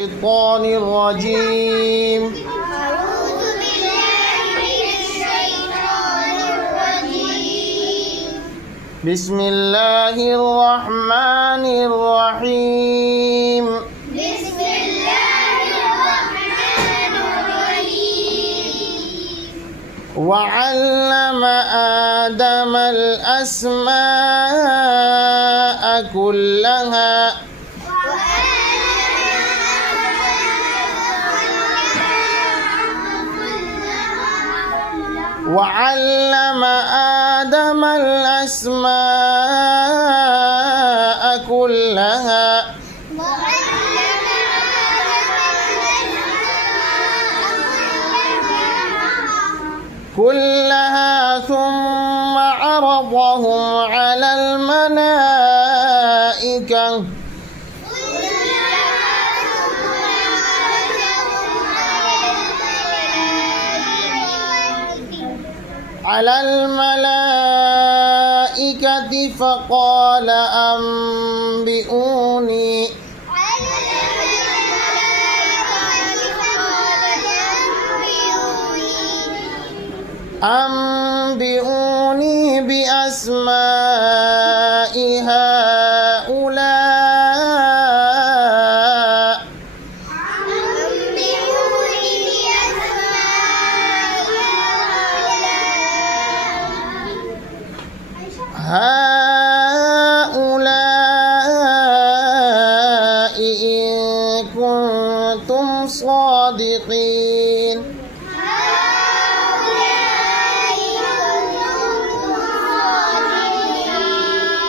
الشيطان الرجيم. أعوذ بالله من الشيطان الرجيم. بسم الله الرحمن الرحيم. بسم الله الرحمن الرحيم. وعلم آدم الأسماء كلها وعلم آدم الأسماء كلها ثم عرضهم على الملائكة فقال أنبئوني